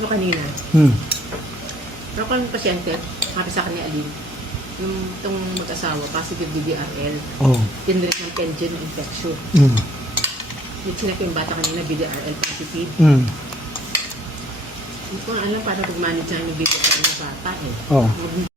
ano kanina. Pero kung pasyente, sabi sa akin ni Aline, yung itong mag-asawa, positive BDRL, tinrik ng pengen infection. Yung sinak yung bata kanina, BDRL positive. Hindi ko alam paano pag-manage na yung BDRL ng bata eh.